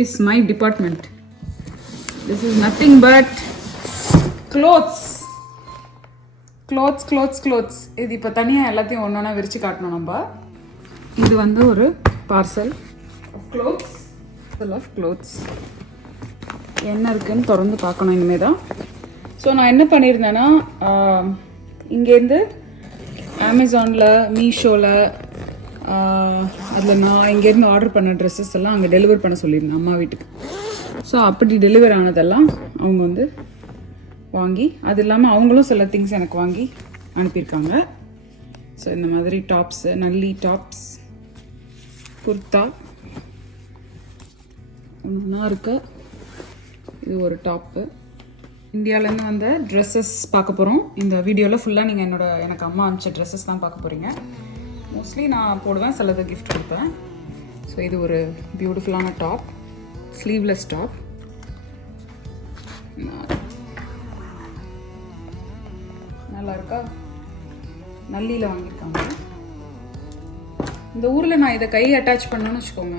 is my department. This is nothing but clothes. Clothes. இது இப்போ தனியாக எல்லாத்தையும் ஒன்றா விரித்து காட்டணும் நம்ம. இது வந்து ஒரு பார்சல் ஆஃப் க்ளோத்ஸ். என்ன இருக்குன்னு திறந்து பார்க்கணும் இனிமேல் தான். ஸோ நான் என்ன பண்ணியிருந்தேன்னா, இங்கேருந்து அமேசானில், மீஷோவில், அதில் நான் இங்கேருந்து ஆர்டர் பண்ண ட்ரெஸ்ஸஸ் எல்லாம் அங்கே டெலிவர் பண்ண சொல்லியிருந்தேன் அம்மா வீட்டுக்கு. ஸோ அப்படி டெலிவர் ஆனதெல்லாம் அவங்க வந்து வாங்கி, அது இல்லாமல் அவங்களும் சில திங்ஸ் எனக்கு வாங்கி அனுப்பியிருக்காங்க. ஸோ இந்த மாதிரி டாப்ஸு, நல்லி டாப்ஸ், குர்த்தா ஒன்றா இருக்கு. இது ஒரு டாப்பு. இந்தியாவிலேருந்து வந்த ட்ரெஸ்ஸஸ் பார்க்க போகிறோம் இந்த வீடியோவில். ஃபுல்லாக நீங்கள் எனக்கு அம்மா அனுப்பிச்ச ட்ரெஸ்ஸஸ் தான் பார்க்க போகிறீங்க. மோஸ்ட்லி நான் போடுவேன், சிலது கிஃப்ட் கொடுப்பேன். ஸோ இது ஒரு பியூட்டிஃபுல்லான டாப், ஸ்லீவ்லெஸ் டாப். நல்லா இருக்கா? நல்லியில் வாங்கியிருக்காங்க. இந்த ஊரில் நான் இதை கை அட்டாச் பண்ணணும்னு வச்சுக்கோங்க,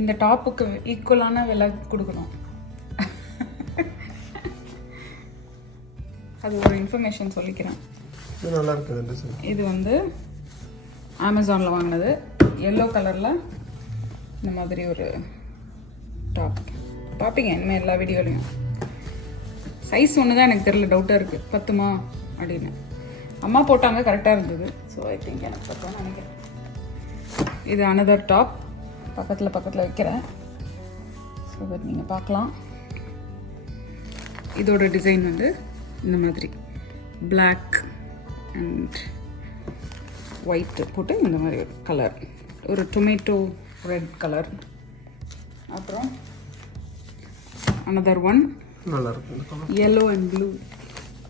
இந்த டாப்புக்கு ஈக்குவலான விலை கொடுக்கணும். அது ஒரு இன்ஃபர்மேஷன் சொல்லிக்கிறேன். நல்லா இருக்குது. இது வந்து அமேசானில் வாங்கினது. எல்லோ கலரில் இந்த மாதிரி ஒரு டாப். பார்ப்பீங்க இனிமேல் எல்லா வீடியோலையும். சைஸ் ஒன்று தான் எனக்கு தெரியல, டவுட்டாக இருக்குது, பத்துமா அப்படின்னு. அம்மா போட்டாங்க, கரெக்டாக இருந்தது. ஸோ ஐ திங்க் எனக்கு பத்தோன்னு நினைக்கிறேன். இது அனதர் டாப், பக்கத்தில் வைக்கிறேன். ஸோ தட் நீங்கள் பார்க்கலாம். இதோட டிசைன் வந்து இந்த மாதிரி பிளாக் அண்ட் ஒயிட் போட்டு இந்த மாதிரி ஒரு கலர், ஒரு டொமேட்டோ ரெட் கலர். அப்புறம் அனதர் ஒன் நல்லா இருக்கு, yellow and blue,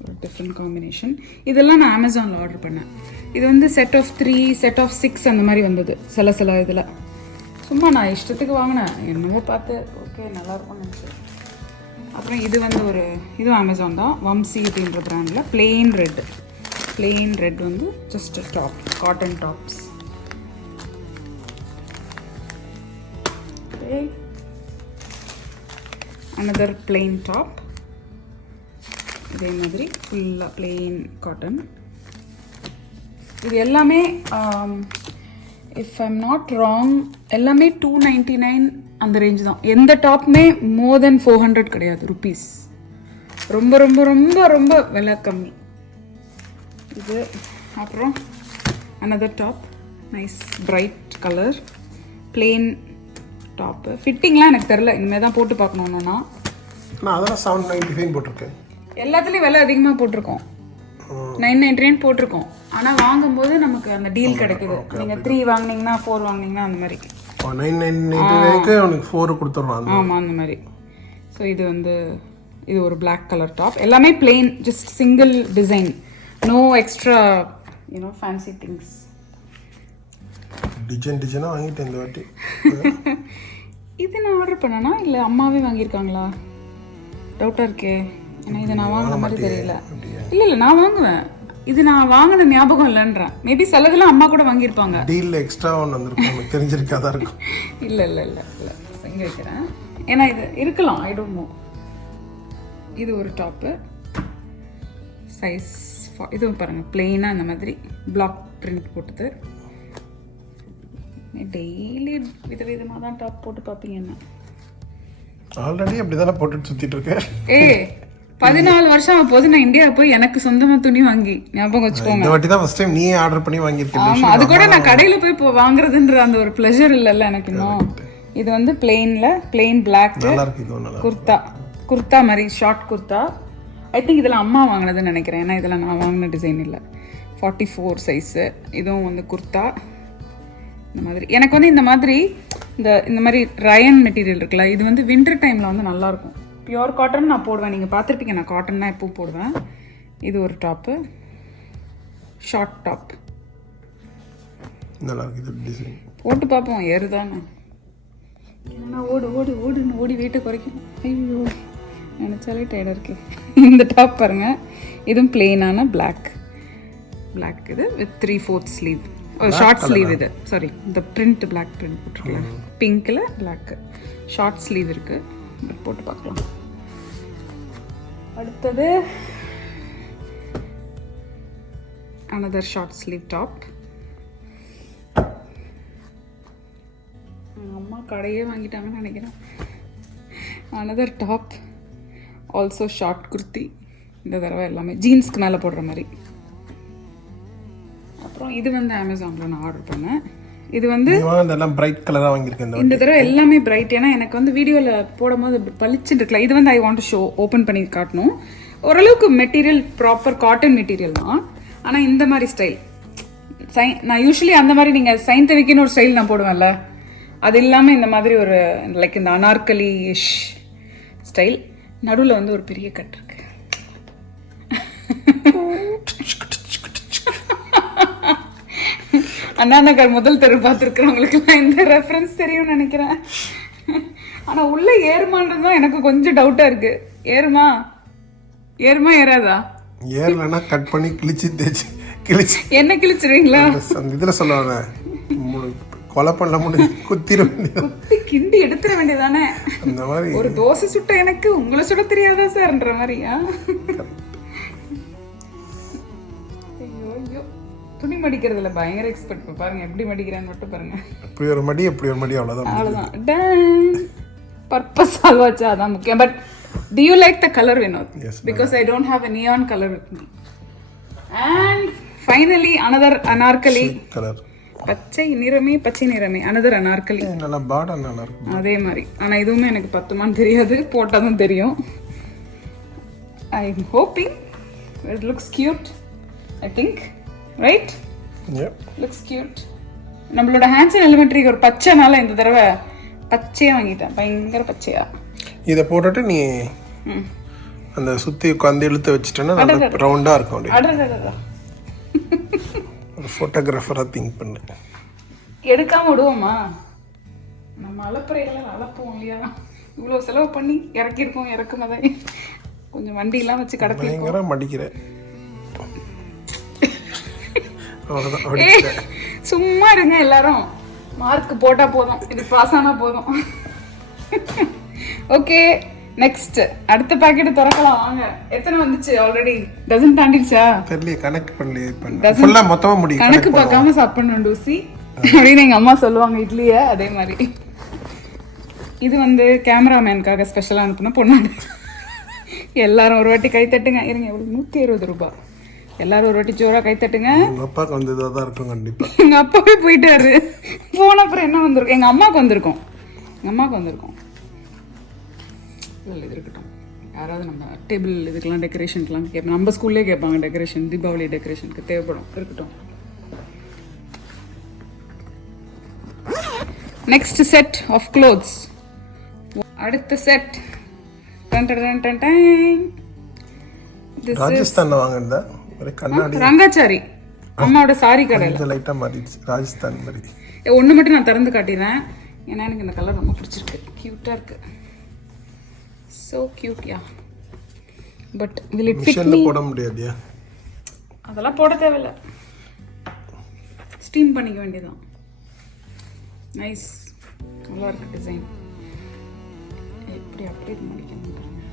ஒரு டிஃப்ரெண்ட் காம்பினேஷன். இதெல்லாம் நான் அமேசானில் ஆர்டர் பண்ணேன். இது வந்து செட் ஆஃப் 3, செட் ஆஃப் 6 அந்த மாதிரி வந்தது. சில இதில் சும்மா நான் இஷ்டத்துக்கு வாங்கினேன், என்னவோ பார்த்து ஓகே நல்லாயிருக்கும்னு நினச்சேன். அப்புறம் இது வந்து இதுவும் அமேசான் தான், வம்சி அப்படின்ற பிராண்டில். பிளெயின் ரெட் வந்து just top, cotton tops. Okay, another plain top. இதே மாதிரி ஃபுல்லாக பிளெயின் காட்டன். இது எல்லாமே இஃப் ஐம் நாட் ராங் எல்லாமே 299 அந்த ரேஞ்ச் தான். எந்த டாப்புமே மோர் தென் 400 கிடையாது ருபீஸ். ரொம்ப ரொம்ப ரொம்ப ரொம்ப விலை கம்மி இது. அப்புறம் another top, nice bright colour, plain top. ஃபிட்டிங்லாம் எனக்கு தெரில, இனிமேல் தான் போட்டு பார்க்கணுன்னா. நான் அதெல்லாம் 795 போட்டிருக்கேன். எல்லாத்துலேயும் விலை அதிகமாக போட்டிருக்கோம், 999 போட்டிருக்கோம். ஆனால் வாங்கும்போது நமக்கு அந்த டீல் கிடைக்குது. நீங்கள் 3 வாங்கினீங்கன்னா 4 வாங்கினீங்கன்னா அந்த மாதிரி 999 4 கொடுத்துட்றோம். ஆமாம், அந்த மாதிரி. ஸோ இது ஒரு பிளாக் கலர் டாப். எல்லாமே plain, just single design, no extra fancy things. டிசைனாக வாங்கிட்டேன் இந்த வாட்டி. இது நான் ஆர்டர் பண்ணனா இல்லை அம்மாவே வாங்கியிருக்காங்களா டவுட்டாக இருக்கே. ஏன்னா இதை நான் வாங்கின மாதிரி தெரியல. இல்லை நான் வாங்குவேன், இது நான் வாங்கின ஞாபகம் இல்லைன்றேன். மேபி சிலதெல்லாம் அம்மா கூட வாங்கியிருப்பாங்க. டீலில் எக்ஸ்ட்ரா ஒன்று வந்திருக்கும், எனக்கு தெரிஞ்சிருக்காதான் இருக்கும். இல்லை இங்கே வைக்கிறேன், ஏன்னா இது இருக்கலாம், ஐ டோன்ட் நோ. இது ஒரு டாப்பு, சைஸ் இதுவும் பாருங்கள் பிளெயினாக இந்த மாதிரி பிளாக் பிரிண்ட் போட்டது. டெய்லி விதவிதமாக தான் டாப் போட்டு பார்ப்பீங்க. என்ன ஆல்ரெடி அப்படி தானே போட்டுட்டு சுற்றிட்டு இருக்கேன். 14 வருஷம் போது நான் இந்தியா போய் எனக்கு சொந்தமாக துணி வாங்கி, ஞாபகம் வச்சுக்கோங்க. இந்த வாட்டி தான் ஃபர்ஸ்ட் டைம் நீயே ஆர்டர் பண்ணி வாங்கியிருக்கேன். ஆமாம், அது கூட நான் கடையில் போய் வாங்குறதுன்ற அந்த ஒரு ப்ளஷர் இல்லைல்ல எனக்கு இன்னும். இது வந்து பிளெயின் பிளாக் குர்த்தா மாதிரி, ஷார்ட் குர்த்தா. ஐ திங்க் இதெல்லாம் அம்மா வாங்கினதுன்னு நினைக்கிறேன், ஏன்னா இதெல்லாம் நான் வாங்கின டிசைன் இல்லை. 44 சைஸு. இதுவும் வந்து குர்த்தா இந்த மாதிரி. எனக்கு வந்து இந்த மாதிரி ரயன் மெட்டீரியல் இருக்குல்ல, இது வந்து வின்டர் டைமில் வந்து நல்லாயிருக்கும். பியூர் காட்டன் நான் போடுவேன், நீங்கள் பார்த்துருப்பீங்க, நான் காட்டன் தான் எப்பவும் போடுவேன். இது ஒரு டாப்பு, ஷார்ட் டாப், நல்லா இருக்குது டிசைன். போட்டு பார்ப்போம் ஏறுதானே. ஏன்னா ஓடி வெயிட்டை குறைக்கணும். ஐயோ நினச்சாலே டயர்டாக இருக்கு. இந்த டாப் பாருங்கள், இதுவும் பிளெயினான பிளாக் இது வித் 3/4 ஸ்லீவ். ஷார்ட் ஸ்லீவ் இது சாரி இந்த பிரிண்ட் பிளாக் பிரிண்ட் போட்டிருக்கேன் பிங்க்ல பிளாக் ஷார்ட் ஸ்லீவ் இருக்கு போட்டு பார்க்கலாம். அடுத்தது another short sleeve top. அம்மா கடையே வாங்கிட்டாங்கன்னு நினைக்கிறேன். another top also short kurti. இந்த தடவை எல்லாமே ஜீன்ஸ்க்கு மேலே போடுற மாதிரி. அப்புறம் இது வந்து அமேசானில் நான் ஆர்டர் பண்ணேன். இது வந்து எல்லாம் பிரைட் கலராக வாங்கியிருக்கேன். இந்த தடவை எல்லாமே பிரைட். ஏன்னா எனக்கு வந்து வீடியோவில் போடும்போது பளிச்சுட்டு இருக்கலாம். இது வந்து I want to show open பண்ணி காட்டணும். ஓரளவுக்கு மெட்டீரியல் ப்ராப்பர் காட்டன் மெட்டீரியல் தான். ஆனால் இந்த மாதிரி ஸ்டைல் நான் யூஸ்வலி அந்த மாதிரி நீங்கள் சைந்தவிக்குன்னு ஒரு ஸ்டைல் நான் போடுவேன்ல, அது இல்லாமல் இந்த மாதிரி ஒரு லைக் இந்த அனார்கலி இஷ் ஸ்டைல். நடுவில் வந்து ஒரு பெரிய கட் இருக்கு. அண்ணா நகர் முதல் தெரு பார்த்துருக்கிறவங்களுக்குலாம் இந்த ரெஃபரன்ஸ் தெரியும்னு நினைக்கிறேன். ஆனால் உள்ள ஏறுமான்றது தான் எனக்கு கொஞ்சம் டவுட்டாக இருக்கு. ஏறுமா ஏறாதா? ஏறலன்னா கட் பண்ணி கிழிச்சு என்ன கிழிச்சிருவீங்களா? இதில் சொல்லுவாங்க கொலை பண்ண முடியும் குத்தி கிண்டி எடுத்துட வேண்டியதானே. அந்த மாதிரி ஒரு தோசை சுட்ட எனக்கு உங்களை சுட தெரியாதா சார்ன்ற மாதிரியா? துணி மடிக்கிறதுல பயங்கர எக்ஸ்பர்ட். பாருங்க எப்படி மடிக்கிறேன்னு மட்டும் பாருங்க. இப்படி ஒரு மடி அவ்வளோதான். பர்பஸ் ஆல்வாச்சு அதான் முக்கியம். But do you like the color, Vinod? Yes, because I don't have a neon color with me. And finally another anarkali color. பச்சை நிறமே another anarkali. நல்ல பார்டர் நல்லா இருக்கு. அதே மாதிரி. ஆனா இதுவுமே எனக்கு பத்துமான்னு தெரியாது, போட்டாதான் தெரியும். I am hoping it looks cute. I think right? Yeah. Looks cute. நம்மளோட ஹேண்ட்ஸ் எலிமெண்ட்ரிக்கு ஒரு பச்சைனால இந்த தடவை பச்சையா வாங்கிட்டேன். பயங்கர பச்சையா. இதை போட்டுட்டு நீ அந்த சுற்றி உட்காந்து இழுத்து வச்சுட்டேன்னா நல்லா ரவுண்டாக இருக்கும். ஒரு ஃபோட்டோகிராஃபராக திங்க் பண்ணு. எடுக்காம விடுவோமா? நம்ம அலப்பறைகளால் அலப்போம் இல்லையா? இவ்வளோ செலவு பண்ணி இறக்கியிருக்கோம். இறக்குமதை கொஞ்சம் வண்டியெல்லாம் வச்சு கடத்தி பயங்கர மடிக்கிறேன். சும்மா இருங்க எல்லாரும். மார்க் போட்டா போதும், இது பாஸ் ஆனா போதும். ஓகே நெக்ஸ்ட் அடுத்த பாக்கெட் திறக்கலாம் வாங்க. எத்தனை வந்துச்சு ஆல்ரெடி? டசன் தாண்டிடுச்சா தெரியல, கனெக்ட் பண்ணல. ஃபுல்லா மொத்தமா முடியும். கணக்கு பார்க்காம சாப்பிடணும் டூசி அப்படின்னு எங்க அம்மா சொல்லுவாங்க இட்லிய. அதே மாதிரி இது வந்து கேமராமேனுக்காக ஸ்பெஷலா அனுப்புன பொண்ணாடு. எல்லாரும் ஒரு வாட்டி கை தட்டுங்க. இருங்க, எவ்வளவு 120 ரூபாய். எல்லாரும் ஒரு வாட்டி ஜோரா கை தட்டுங்க. எங்க அப்பாவுக்கு வந்ததா தான் இருக்கும் கண்டிப்பா. எங்க அப்பாவே போயிட்டாரு. போன அப்புறம் என்ன வந்திருக்கும்? எங்க அம்மாவுக்கு வந்திருக்கும். இது இருக்கட்டும். யாராவது நம்ம டேபிள் இதுக்கெல்லாம் டெக்கரேஷனுக்குலாம் கேட்பாங்க. நம்ம ஸ்கூல்லே கேட்பாங்க டெக்கரேஷன், தீபாவளி டெக்கரேஷனுக்கு தேவைப்படும். இருக்கட்டும். Next set of clothes. அடுத்த செட் ராஜஸ்தான்ல வாங்குனதா ஒரு கண்ணாடி ரங்காச்சாரி அம்மாவோட சாரி கடையில லைட்டா மாறிடுச்சு. ராஜஸ்தான் மாதிரி. ஒன்று மட்டும் நான் திறந்து காட்டிடுறேன். ஏன்னா எனக்கு இந்த கலர் ரொம்ப பிடிச்சிருக்கு. க்யூட்டாக இருக்கு. So cute yeah. But will it fit me? போட முடியாதியா? அதெல்லாம் போட தேவையில்லை. ஸ்டீம் பண்ணிக்க வேண்டியதுதான். நைஸ், நல்லா இருக்கு டிசைன். எப்படி அப்படியே மடிக்கணும் பாருங்க.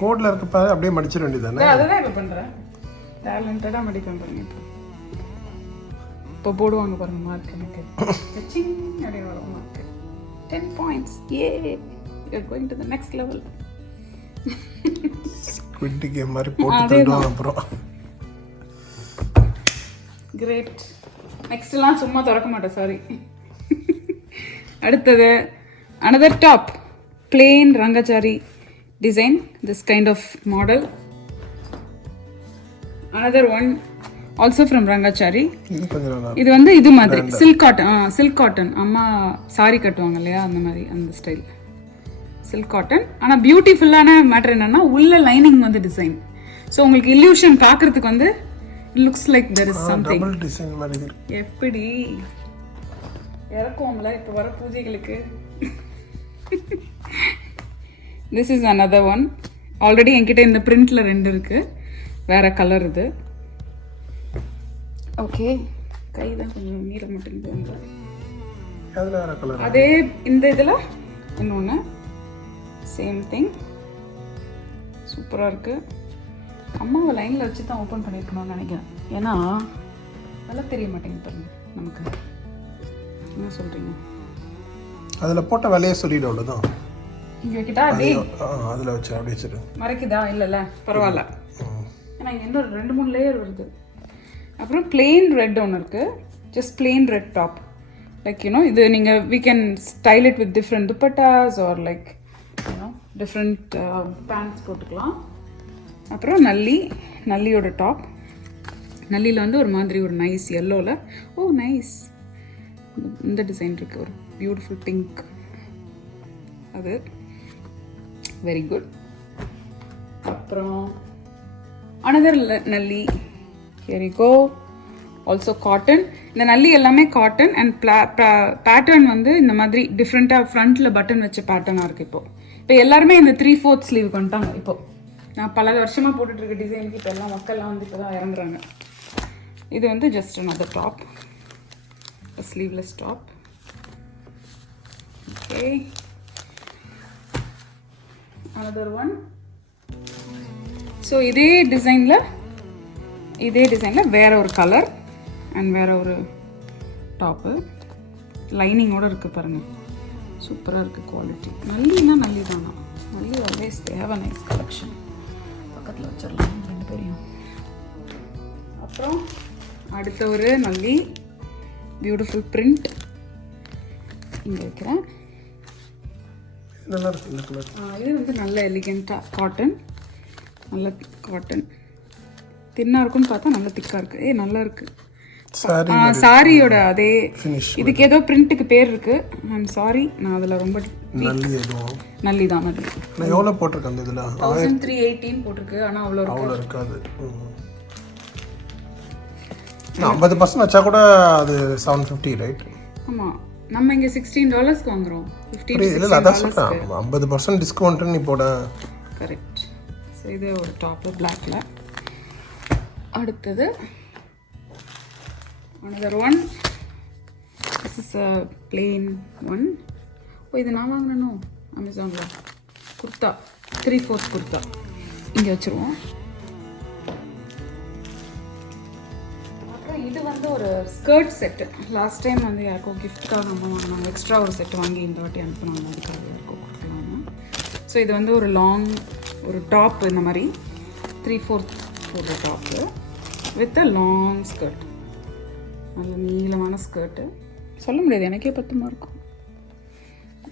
கோட்ல இருக்க பாரு, அப்படியே மடிச்சிட வேண்டியதானே? அதுதான் இப்போ பண்ணுறேன். டேலண்டடாக மடிப்பேன் பாருங்க. இப்போ போடுவாங்க பாருங்க மார்க். எனக்கு அப்படியே வரும் மார்க். 10 points. யே, you're going to the next level. Squid game மாதிரி போட்டு தள்ளுவோம் அப்புறம். கிரேட். நெக்ஸ்ட்லாம் சும்மா திறக்க மாட்டேன், சாரி. அடுத்தது another top, plain ரங்கச்சாரி design, this kind of model. Another one also from ரங்கச்சாரி. இது வந்து இது மாதிரி சில்க் காட்டன். அம்மா சாரி கட்டுவாங்க இல்லையா, அந்த மாதிரி அந்த ஸ்டைல் சில்க் காட்டன். ஆனால் பியூட்டிஃபுல்லான மேட்டர் என்னன்னா உள்ள லைனிங் வந்து டிசைன். ஸோ உங்களுக்கு இல்யூஷன் பார்க்கறதுக்கு வந்து looks like there is something. எப்படி இறக்குவோம்ல இப்போ வர பூஜைகளுக்கு. This is another one. Already என்கிட்ட இந்த பிரிண்ட்ல 2 இருக்கு, வேற கலர். இது ஓகே, கை தான் கொஞ்சம் மீற மாட்டேங்குது. அதில் வேறு கலர். அதே இந்த இதில் இன்னொன்று சேம் திங். சூப்பராக இருக்குது. அம்மாவை லைனில் வச்சு தான் ஓப்பன் பண்ணியிருக்கணும்னு நினைக்கிறேன். ஏன்னா நல்லா தெரிய மாட்டேங்குது பாருங்க நமக்கு. என்ன சொல்கிறீங்க? அதில் போட்ட விலையை சொல்லிவிடும். அவ்வளோதான். இங்கே வைக்கிட்டா? அதே அதில் வச்சு அப்படியே வச்சிரு. மறைக்குதா? இல்லைல்ல, பரவாயில்ல. ஏன்னா இங்கே இன்னும் 2-3 லேயர் வருது. அப்புறம் பிளெயின் ரெட் ஒன்று இருக்குது. Just plain red top. Like you know இது நீங்கள் we can style it with different dupattas or like you know different pants போட்டுக்கலாம். அப்புறம் நல்லியோட டாப். நல்லியில் வந்து ஒரு மாதிரி ஒரு நைஸ் எல்லோவில். Oh nice. இந்த டிசைன் இருக்குது, ஒரு பியூட்டிஃபுல் பிங்க். அது வெரி குட். அப்புறம் another Nalli. here you go. Also cotton. இந்த நல்லி எல்லாமே காட்டன் அண்ட் பேட்டர்ன் வந்து இந்த மாதிரி டிஃப்ரெண்ட்டாக ஃப்ரண்ட்டில் பட்டன் வச்ச பேட்டர்னாக இருக்குது. இப்போ எல்லாருமே இந்த 3/4 ஸ்லீவ் வந்துட்டாங்க. இப்போது நான் பல வருஷமாக போட்டுட்ருக்க டிசைனுக்கு இப்போ எல்லாம் மக்கள்லாம் வந்து இப்போ தான் இறங்குறாங்க. இது வந்து just another top, sleeveless top. Okay, another one. So இதே டிசைனில் வேற ஒரு கலர் அண்ட் வேற ஒரு டாப்பு. லைனிங்கோடு இருக்குது பாருங்கள். சூப்பராக இருக்குது குவாலிட்டி. நல்லின்னா நல்லி தானா? நல்லி ஆல்வேஸ் தேவை. Nice collection. பக்கத்தில் வச்சிடலாம் 2 பேரையும். அப்புறம் அடுத்த ஒரு நல்லி பியூட்டிஃபுல் பிரிண்ட் இங்கே வைக்கிறேன். நல்லா இருக்கு இந்த கலர். இது வந்து நல்ல எலிகெண்ட்டாக காட்டன். நல்ல காட்டன். தின்னாக இருக்குன்னு பார்த்தா நல்லா திக்காக இருக்குது. நல்லா இருக்குது. சாரியோட அதே ஃபினிஷ். இதுக்கு ஏதோ பிரிண்ட்டுக்கு பேர் இருக்கு. ஐம் சாரி, நான் அதில் ரொம்ப நல்லி தான். நான் எவ்வளோ போட்டிருக்கேன் அந்த இதில்? 1318 போட்டிருக்கு. ஆனால் அவ்வளோ இருக்காது. 50% வச்சா கூட அது 750 ரைட்? ஆமாம், நம்ம இங்கே $16 வாங்குறோம். 15 இல்லை அதான் சொல்கிறேன். 50% டிஸ்கவுண்ட்டு நீ போட. கரெக்ட். ஸோ இது ஒரு டாப்பு பிளாக்ல. அடுத்தது another one. This is a plain one. இது நான் வாங்கினோ அமேசானில். குர்த்தா 3/4 குர்த்தா. இங்கே வச்சுருவோம். அப்புறம் இது வந்து ஒரு ஸ்கர்ட் செட்டு. லாஸ்ட் டைம் வந்து யாருக்கோ கிஃப்ட்காக நம்ம வாங்கினாங்க. எக்ஸ்ட்ரா ஒரு செட்டு வாங்கி இந்த வாட்டி அனுப்பினாங்க. அதுக்காக யாருக்கோ கொடுக்கலாம். ஸோ இது வந்து ஒரு லாங் ஒரு டாப். இந்த மாதிரி 3/4 போடுற top with a long skirt. நல்ல நீளமான ஸ்கர்ட்டு. சொல்ல முடியாது, எனக்கே 10 இருக்கும்.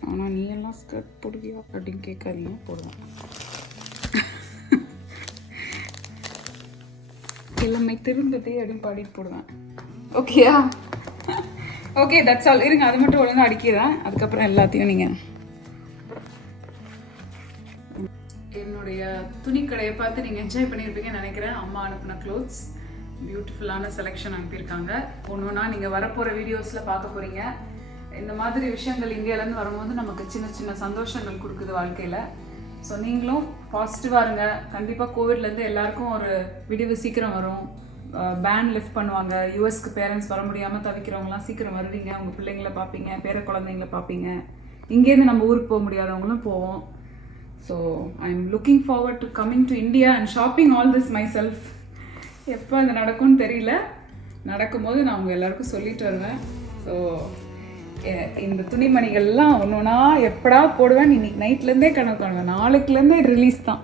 ஆனால் நீ எல்லாம் ஸ்கர்ட் போடுவியா அப்படின்னு கேட்காதீங்க, போடுவேன். எல்லாமே திரும்பதே அப்படின்னு பாடிட்டு போடுவேன். ஓகேயா? Okay, that's all. இருங்க, அது மட்டும் ஒழுங்காக அடிக்கிறேன். அதுக்கப்புறம் எல்லாத்தையும் நீங்கள் என்னுடைய துணிக்கடையை பார்த்து நீங்கள் என்ஜாய் பண்ணியிருப்பீங்கன்னு நினைக்கிறேன். அம்மா அனுப்பின க்ளோத்ஸ் பியூட்டிஃபுல்லான செலெக்ஷன் அனுப்பியிருக்காங்க. ஒன்றுனா நீங்கள் வரப்போகிற வீடியோஸில் பார்க்க போகிறீங்க. இந்த மாதிரி விஷயங்கள் இந்தியாவிலேருந்து வரும்போது நமக்கு சின்ன சின்ன சந்தோஷங்கள் கொடுக்குது வாழ்க்கையில். ஸோ நீங்களும் பாசிட்டிவாக இருங்க. கண்டிப்பாக கோவிட்லேருந்து எல்லாருக்கும் ஒரு விடிவு சீக்கிரம் வரும். பேன் லிஃப்ட் பண்ணுவாங்க. யூஎஸ்க்கு பேரண்ட்ஸ் வர முடியாமல் தவிக்கிறவங்களாம் சீக்கிரம் வருவீங்க. உங்கள் பிள்ளைங்கள பார்ப்பீங்க, பேர குழந்தைங்கள பார்ப்பீங்க. இங்கேருந்து நம்ம ஊருக்கு போக முடியாதவங்களும் போவோம். So I am looking forward to coming to India and shopping all this my self. எப்போ அது நடக்கும்னு தெரியல. நடக்கும்போது நான் உங்கள் எல்லாருக்கும் சொல்லிட்டு வருவேன். ஸோ இந்த துணிமணிகள்லாம் ஒன்றுனா எப்படா போடுவேன். இன்னைக்கு நைட்லேருந்தே கணக்கு காணுவேன். நாளைக்குலேருந்தே ரிலீஸ் தான்.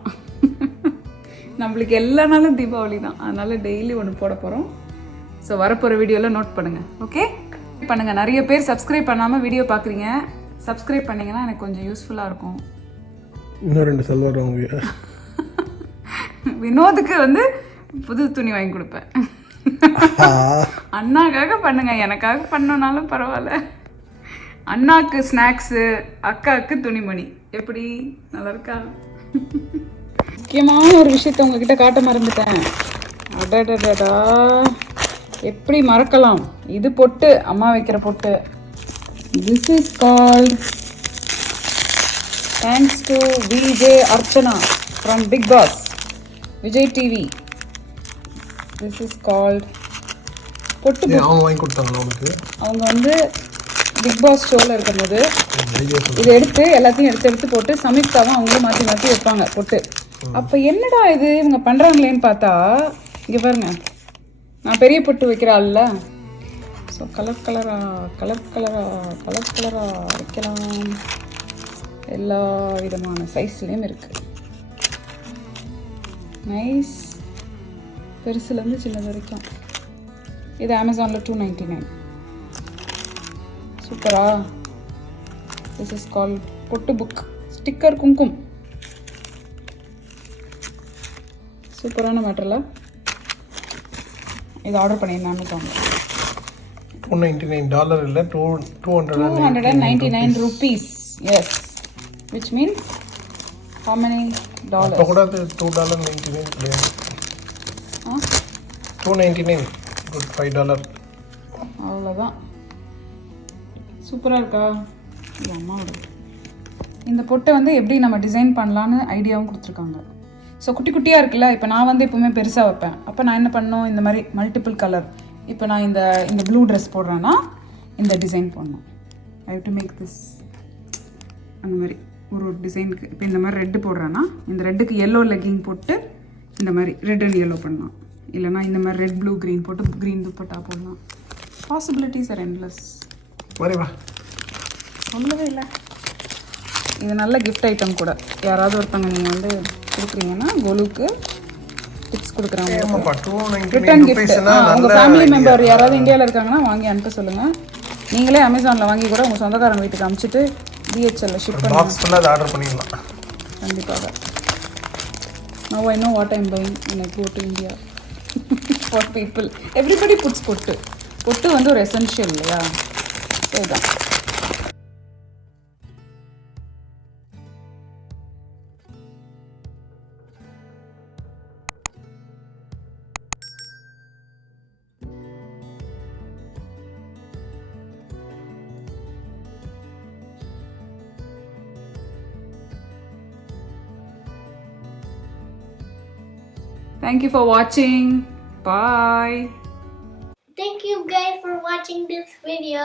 நம்மளுக்கு எல்லா நாளும் தீபாவளி தான். அதனால் டெய்லி ஒன்று போட போகிறோம். ஸோ வரப்போகிற வீடியோவில் நோட் பண்ணுங்கள். ஓகே, பண்ணுங்கள். நிறைய பேர் சப்ஸ்கிரைப் பண்ணாமல் வீடியோ பார்க்குறீங்க. சப்ஸ்கிரைப் பண்ணிங்கன்னா எனக்கு கொஞ்சம் யூஸ்ஃபுல்லாக இருக்கும். இன்னும் 2 சல்வார் வாங்குவியா? வினோதுக்கு வந்து புது துணி வாங்கி கொடுப்பேன். அண்ணாக்காக பண்ணுங்க, எனக்காக பண்ணனாலும் பரவாயில்ல. அண்ணாக்கு ஸ்நாக்ஸு, அக்காவுக்கு துணிமணி. எப்படி? நல்லா இருக்கா? முக்கியமான ஒரு விஷயத்த உங்ககிட்ட காட்ட மறந்துட்டேன். அடடடா, எப்படி மறக்கலாம்? இது பொட்டு, அம்மா வைக்கிற பொட்டு. This is called thanks to VJ Archana from Big Boss, Vijay TV. This is called பொட்டு அவங்க வாங்கி கொடுத்தாங்களா உங்களுக்கு? அவங்க வந்து பிக் பாஸ் ஷோவில் இருக்கும்போது இதை எடுத்து எல்லாத்தையும் எடுத்து போட்டு சமீக்தாவும் அவங்களும் மாற்றி மாற்றி வைப்பாங்க பொட்டு. அப்போ என்னடா இது இவங்க பண்ணுறாங்களேன்னு பார்த்தா இங்கே பாருங்க, நான் பெரிய பொட்டு வைக்கிறாள்ல, ஸோ கலர் கலராக வைக்கலாம். எல்லா விதமான சைஸ்லேயும் இருக்குது. நைஸ், பெருசுலேருந்து சின்னது வரைக்கும். இது அமேசானில் $2.99. சூப்பரா. திஸ் இஸ் கால் பொட்டு புக் ஸ்டிக்கர் குங்கும். சூப்பரான மேட்டரில் இது ஆர்டர் பண்ணியிருந்தேன் அமேசானில். $299 இல்லை, $299 rupees. Yes, which means how many dollars? அப்போ கூட அது $2.99 கிடையாது. $2.99 good $5. அவ்வளோதான். சூப்பராக இருக்கா? இது அம்மாவோட. இந்த பொட்டை வந்து எப்படி நம்ம டிசைன் பண்ணலான்னு ஐடியாவும் கொடுத்துருக்காங்க. ஸோ குட்டி குட்டியாக இருக்குல்ல, இப்போ நான் வந்து எப்போவுமே பெருசாக வைப்பேன். அப்போ நான் என்ன பண்ணணும், இந்த மாதிரி மல்டிபிள் கலர். இப்போ நான் இந்த ப்ளூ ட்ரெஸ் போடுறேன்னா இந்த டிசைன் போடணும். I have to make this அந்த மாதிரி ஒரு டிசைனுக்கு. இப்போ இந்த மாதிரி ரெட்டு போடுறேன்னா இந்த ரெட்டுக்கு எல்லோ லெக்கிங் போட்டு இந்த மாதிரி ரெட் அண்ட் எல்லோ பண்ணலாம். இல்லைனா இந்த மாதிரி ரெட் ப்ளூ க்ரீன் போட்டு க்ரீன் துப்பட்டா போடலாம். Possibilities R endless. சொல்லவே இல்லை. இது நல்ல கிஃப்ட் ஐட்டம் கூட. யாராவது ஒருத்தவங்க நீங்கள் வந்து கொடுக்குறீங்கன்னா கோலுக்கு டிப்ஸ் கொடுக்குறாங்க. Return gift. உங்கள் ஃபேமிலி மெம்பர் யாராவது இந்தியாவில் இருக்காங்கன்னா வாங்கி அனுப்ப சொல்லுங்கள். நீங்களே அமேசானில் வாங்கி கூட உங்கள் சொந்தக்காரங்க வீட்டுக்கு அனுப்பிச்சிட்டு DHL ஷிப் பண்ணி ஆர்டர் பண்ணிடலாம். கண்டிப்பாக. Now I know what I'm buying when I go to India. For people. Everybody puts பொட்டு. பொட்டு வந்து ஒரு எசென்ஷியல் இல்லையா? இதுதான். Thank you for watching. Bye. Thank you guys for watching this video.